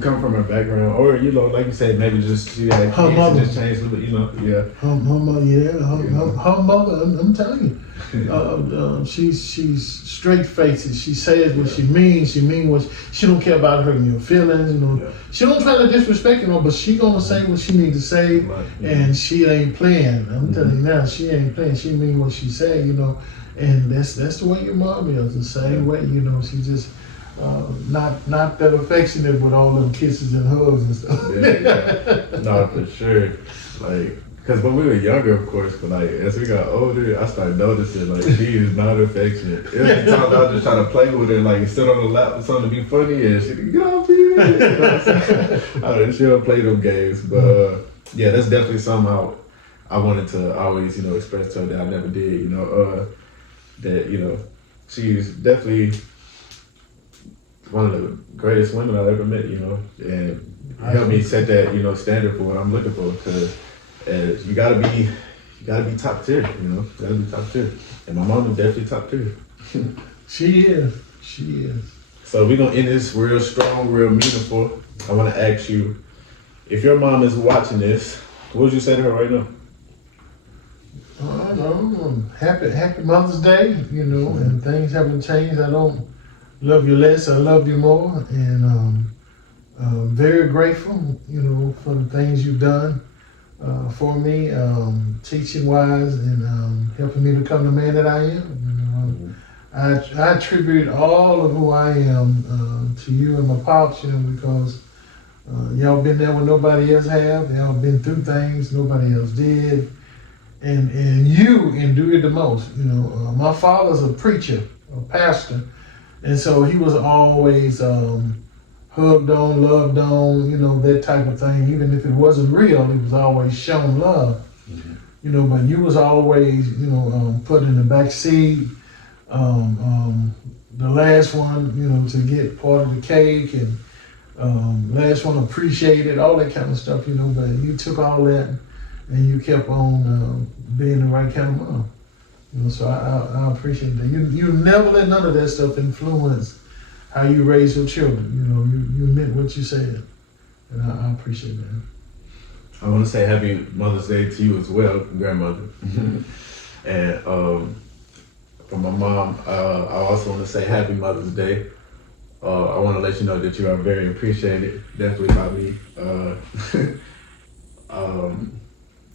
come from her background, or, you know, like you said, maybe just she had her kids mother and just changed a little bit, you know. Yeah. Her mother. I'm telling you, she's straight faced. She says what she means. She means what she don't care about hurting your feelings. You know, she don't try to disrespect you, but she gonna say what she need to say, and she ain't playing. I'm telling you now, she ain't playing. She mean what she say. You know, and that's the way your mom is. The same way. You know, she just. Not that affectionate with all them kisses and hugs and stuff. No, for sure. Like, because when we were younger, of course, but like as we got older, I started noticing like she is not affectionate. Every time I was just trying to play with her, like sit on the lap or something to be funny, and she'd get off here. You know what I'm saying? She don't play them games, but yeah, that's definitely something I wanted to always, you know, express to her that I never did. You know, that, you know, she's definitely one of the greatest women I've ever met, you know, and helped me set that, you know, standard for what I'm looking for. Because you gotta be top tier, you know, you gotta be top tier. And my mom is definitely top tier. She is. So we're gonna end this real strong, real meaningful. I want to ask you, if your mom is watching this, what would you say to her right now? I don't know. Happy Mother's Day, you know, and things haven't changed. I don't love you less, I love you more, and very grateful, you know, for the things you've done for me, teaching wise, and helping me become the man that I am. You know, I attribute all of who I am to you and my pops, you know, because y'all been there when nobody else have. Y'all been through things nobody else did, and you endured the most. You know, my father's a preacher, a pastor. And so he was always hugged on, loved on, you know, that type of thing. Even if it wasn't real, it was always shown love. You know, but you was always, you know, put in the back seat, the last one, you know, to get part of the cake, and Last one appreciated, all that kind of stuff, you know. But you took all that and you kept on being the right kind of mom. You know, so I appreciate that. You never let none of that stuff influence how you raise your children. You know, you meant what you said, and I appreciate that. I want to say happy Mother's Day to you as well, grandmother. And for my mom, I also want to say happy Mother's Day. I want to let you know that you are very appreciated, definitely by me.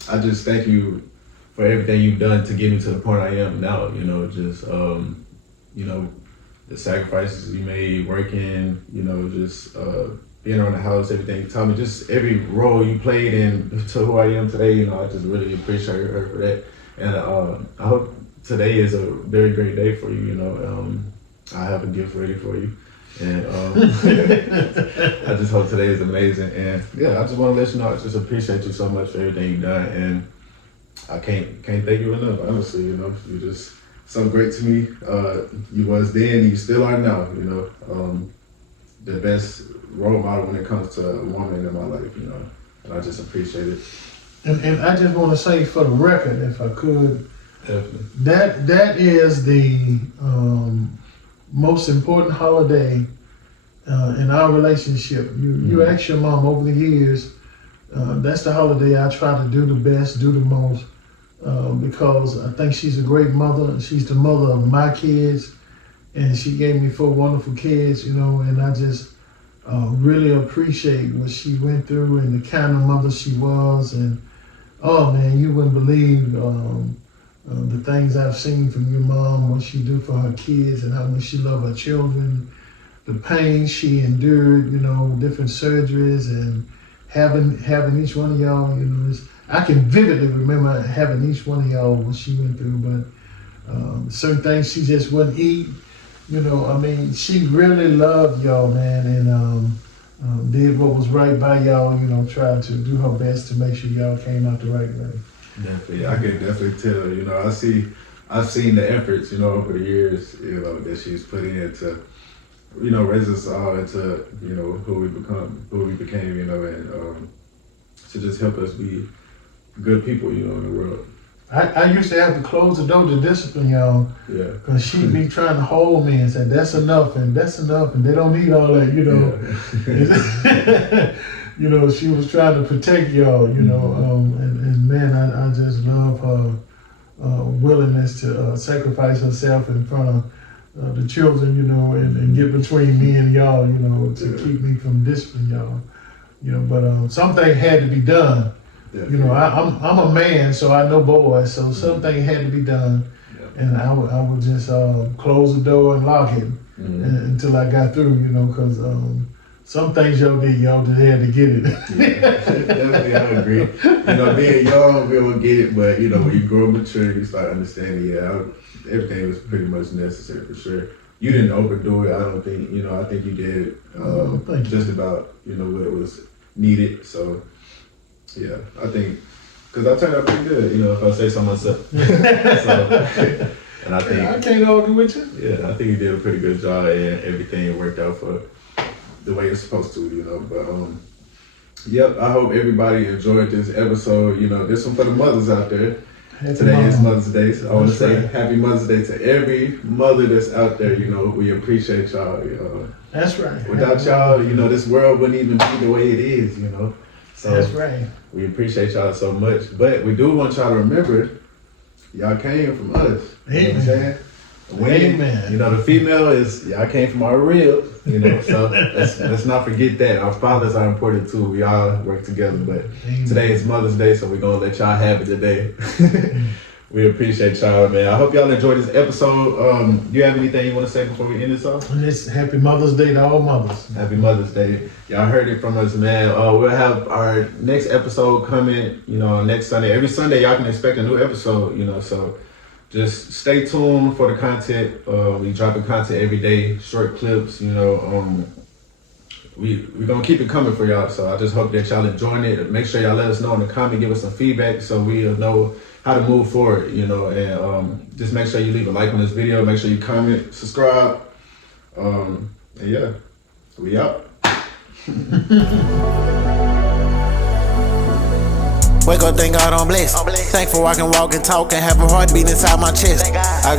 I just thank you for everything you've done to get me to the point I am now. You know, just you know, the sacrifices you made, working, you know, just being around the house, everything you taught me, just every role you played in to who I am today. You know, I just really appreciate her for that. And I hope today is a very great day for you. You know, I have a gift ready for you. And I just hope today is amazing. And yeah, I just want to let you know I just appreciate you so much for everything you've done. And I can't thank you enough, honestly. You know, you're just so great to me. You was then, and you still are now. You know, the best role model when it comes to a woman in my life. You know, and I just appreciate it. And I just want to say for the record, if I could, Definitely. that is the most important holiday in our relationship. You ask your mom over the years, that's the holiday I try to do the best, do the most, because I think she's a great mother. She's the mother of my kids, and she gave me 4 wonderful kids, you know, and I just really appreciate what she went through and the kind of mother she was. And oh man, you wouldn't believe the things I've seen from your mom, what she do for her kids and how much she loved her children, the pain she endured, you know, different surgeries, and having each one of y'all, you know, I can vividly remember having each one of y'all what she went through, but certain things she just wouldn't eat, you know. I mean, she really loved y'all, man, and did what was right by y'all, you know, tried to do her best to make sure y'all came out the right way. Definitely, I can definitely tell. You know, I've seen the efforts, you know, over the years, you know, that she's put into, you know, raise us all into, you know, who we became, you know, and to just help us be good people, you know, in the world. I used to have to close the door to discipline y'all, Yeah. because she'd be trying to hold me and say, that's enough, and they don't need all that, you know. Yeah. You know, she was trying to protect y'all, you know, and man, I just love her willingness to sacrifice herself in front of the children, you know, and get between me and y'all, you know, to keep me from disciplining y'all, you know. But something had to be done. Definitely. You know, I'm a man, so I know boys, so something had to be done, and I would just close the door and lock it until I got through, you know, because some things y'all just had to get it. Yeah, definitely, I agree. You know, being young, we will get it, but you know, when you grow mature, you start understanding. Yeah, everything was pretty much necessary for sure. You didn't overdo it. I don't think. You know, I think you did just about, you know, what was needed. So, yeah, I think because I turned out pretty good. You know, if I say so myself. So, and I think I can't argue with you. Yeah, I think you did a pretty good job, and everything worked out for the way it's supposed to, you know. But yep, I hope everybody enjoyed this episode. You know, this one for the mothers out there. Today is Mother's Day, so I want to say Happy Mother's Day to every mother that's out there. You know, we appreciate y'all. That's right. Without y'all, you know, this world wouldn't even be the way it is. You know, so that's right. We appreciate y'all so much, but we do want y'all to remember, y'all came from us. You know what I'm saying? Amen. You know, the female is, y'all came from our ribs, you know, so let's not forget that. Our fathers are important too. We all work together, but today is Mother's Day, so we're going to let y'all have it today. We appreciate y'all, man. I hope y'all enjoyed this episode. You have anything you want to say before we end this off? It's Happy Mother's Day to all mothers. Happy Mother's Day. Y'all heard it from us, man. We'll have our next episode coming, you know, next Sunday. Every Sunday, y'all can expect a new episode, you know, so just stay tuned for the content. We dropping content every day, short clips, you know. We're going to keep it coming for y'all, so I just hope that y'all enjoying it. Make sure y'all let us know in the comment, give us some feedback so we'll know how to move forward, you know, and just make sure you leave a like on this video, make sure you comment, subscribe, and yeah, we out. Wake up, thank God I'm blessed. Thankful I can walk and talk and have a heartbeat inside my chest.